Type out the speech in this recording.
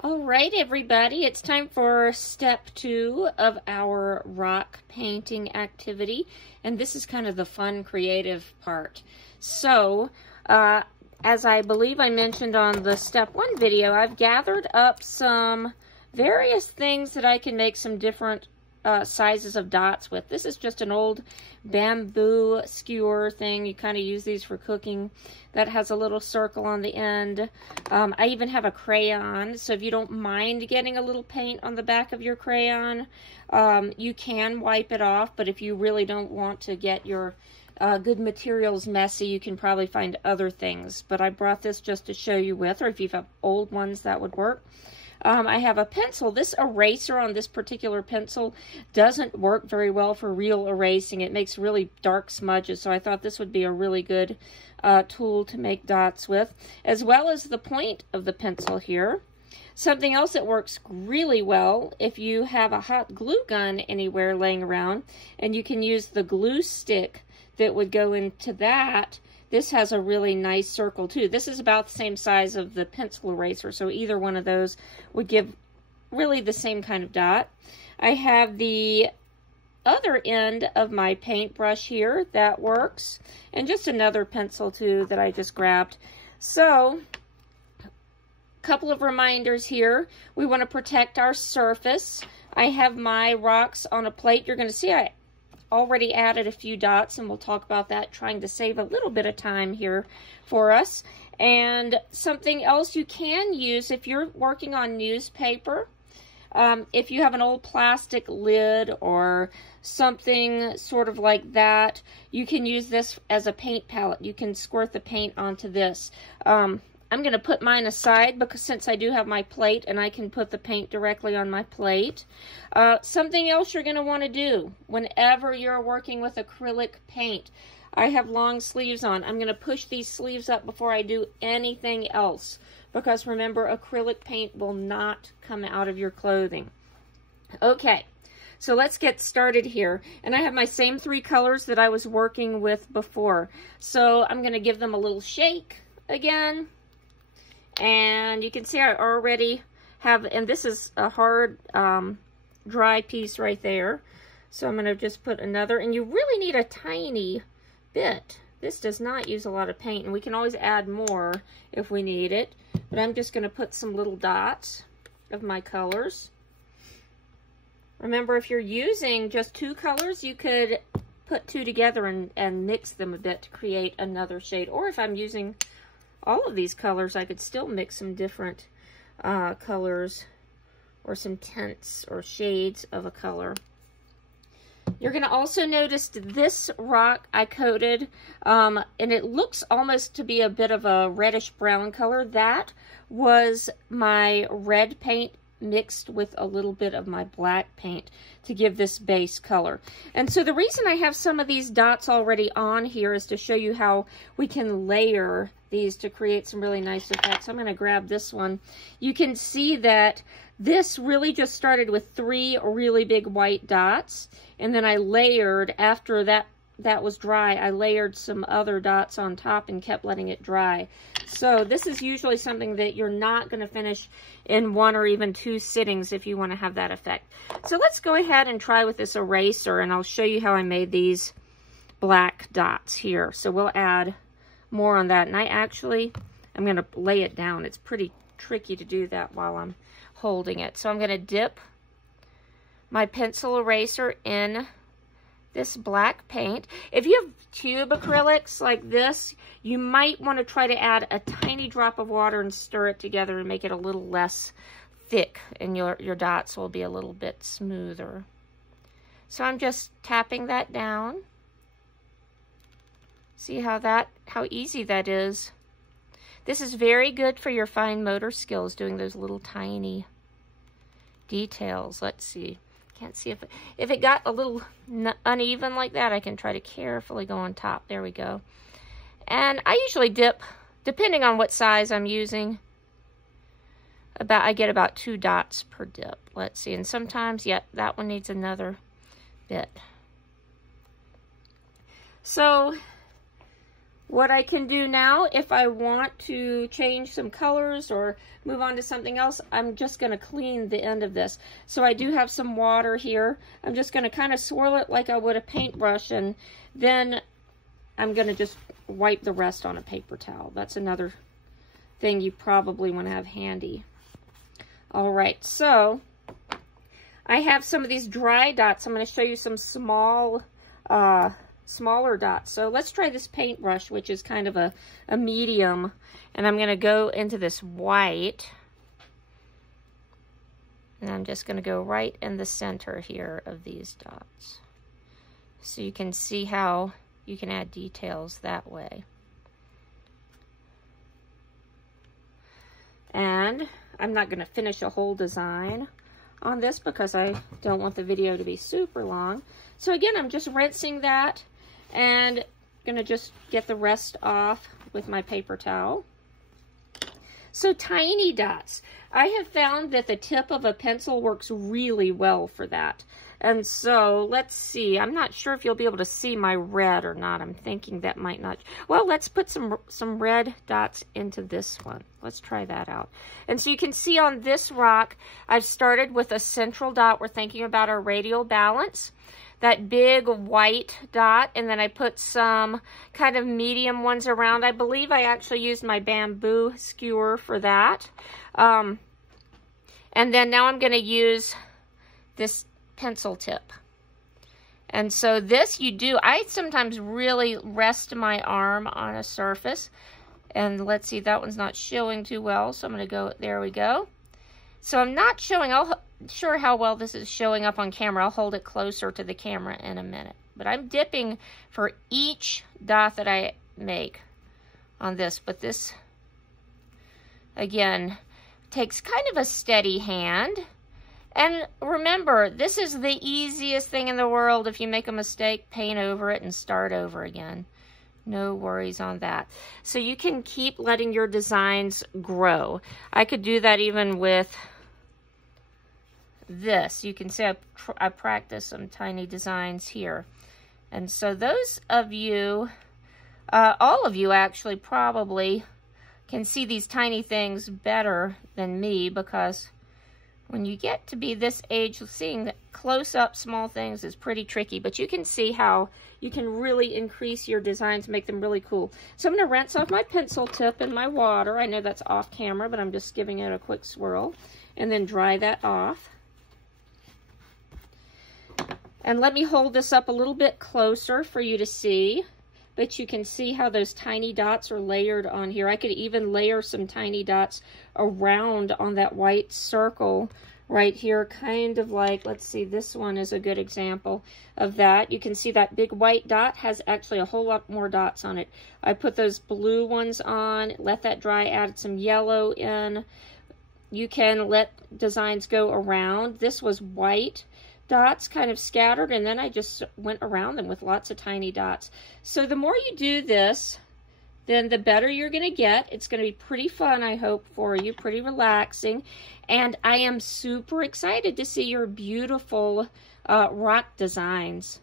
All right, everybody, it's time for step 2 of our rock painting activity, and this is kind of the fun, creative part. So, as I believe I mentioned on the step 1 video, I've gathered up some various things that I can make some different sizes of dots with. This is just an old bamboo skewer thing. You kind of use these for cooking. That has a little circle on the end. I even have a crayon, so if you don't mind getting a little paint on the back of your crayon, you can wipe it off, but if you really don't want to get your good materials messy, you can probably find other things. But I brought this just to show you with, or if you have old ones, that would work. I have a pencil. This eraser on this particular pencil doesn't work very well for real erasing. It makes really dark smudges, so I thought this would be a really good tool to make dots with, as well as the point of the pencil here. Something else that works really well if you have a hot glue gun anywhere laying around, and you can use the glue stick that would go into that. This has a really nice circle too. This is about the same size of the pencil eraser, so either one of those would give really the same kind of dot. I have the other end of my paintbrush here that works, and just another pencil too that I just grabbed. So, a couple of reminders here. We want to protect our surface. I have my rocks on a plate. You're going to see I already added a few dots, and we'll talk about that, trying to save a little bit of time here for us. And something else you can use if you're working on newspaper, if you have an old plastic lid or something sort of like that, you can use this as a paint palette. You can squirt the paint onto this. I'm going to put mine aside because since I do have my plate and I can put the paint directly on my plate. Something else you're going to want to do whenever you're working with acrylic paint. I have long sleeves on. I'm going to push these sleeves up before I do anything else, because remember, acrylic paint will not come out of your clothing. Okay, so let's get started here. And I have my same 3 colors that I was working with before. So I'm going to give them a little shake again. And you can see I already have, and this is a hard dry piece right there. So I'm going to just put another, and you really need a tiny bit. This does not use a lot of paint, and we can always add more if we need it. But I'm just going to put some little dots of my colors. Remember, if you're using just 2 colors, you could put 2 together and mix them a bit to create another shade. Or if I'm using all of these colors, I could still mix some different colors or some tints or shades of a color. You're going to also notice this rock I coated, and it looks almost to be a bit of a reddish brown color. That was my red paint mixed with a little bit of my black paint to give this base color. And so the reason I have some of these dots already on here is to show you how we can layer these to create some really nice effects. I'm going to grab this one. You can see that this really just started with 3 really big white dots, and then I layered, after that was dry, I layered some other dots on top and kept letting it dry. So this is usually something that you're not going to finish in 1 or even 2 sittings if you want to have that effect. So let's go ahead and try with this eraser, and I'll show you how I made these black dots here. So we'll add more on that, and I'm going to lay it down. It's pretty tricky to do that while I'm holding it. So I'm going to dip my pencil eraser in this black paint. If you have tube acrylics like this, you might want to try to add a tiny drop of water and stir it together and make it a little less thick, and your dots will be a little bit smoother. So I'm just tapping that down. See how easy that is. This is very good for your fine motor skills, doing those little tiny details. Let's see. Can't see if it got a little uneven like that, I can try to carefully go on top. There we go. And I usually dip, depending on what size I'm using, I get about 2 dots per dip. Let's see. And sometimes, yeah, that one needs another bit. So What I can do now, if I want to change some colors or move on to something else, I'm just going to clean the end of this. So I do have some water here. I'm just going to kind of swirl it like I would a paintbrush, and then I'm going to just wipe the rest on a paper towel. That's another thing you probably want to have handy. All right, so I have some of these dry dots. I'm going to show you some smaller dots. So let's try this paintbrush, which is kind of a medium. And I'm going to go into this white. And I'm just going to go right in the center here of these dots. So you can see how you can add details that way. And I'm not going to finish a whole design on this because I don't want the video to be super long. So again, I'm just rinsing that and gonna just get the rest off with my paper towel. So tiny dots. I have found that the tip of a pencil works really well for that. And so let's see, I'm not sure if you'll be able to see my red or not. I'm thinking that might not. Well, let's put some red dots into this one. Let's try that out. And so you can see on this rock, I've started with a central dot. We're thinking about our radial balance. That big white dot, and then I put some kind of medium ones around. I believe I actually used my bamboo skewer for that. And then now I'm going to use this pencil tip. And so this you do, I sometimes really rest my arm on a surface. And let's see, that one's not showing too well, so I'm going to go, there we go. So I'm not showing, sure how well this is showing up on camera. I'll hold it closer to the camera in a minute. But I'm dipping for each dot that I make on this. But this, again, takes kind of a steady hand. And remember, this is the easiest thing in the world. If you make a mistake, paint over it and start over again. No worries on that. So you can keep letting your designs grow. I could do that even with this. You can see I practice some tiny designs here. And so those of you, all of you actually probably can see these tiny things better than me, because when you get to be this age, seeing close-up small things is pretty tricky, but you can see how you can really increase your designs, make them really cool. So I'm going to rinse off my pencil tip in my water. I know that's off camera, but I'm just giving it a quick swirl, and then dry that off. And let me hold this up a little bit closer for you to see. But you can see how those tiny dots are layered on here. I could even layer some tiny dots around on that white circle right here, kind of like, let's see, this one is a good example of that. You can see that big white dot has actually a whole lot more dots on it. I put those blue ones on, let that dry, added some yellow in. You can let designs go around. This was white dots kind of scattered, and then I just went around them with lots of tiny dots. So the more you do this, then the better you're going to get. It's going to be pretty fun, I hope, for you, pretty relaxing. And I am super excited to see your beautiful rock designs.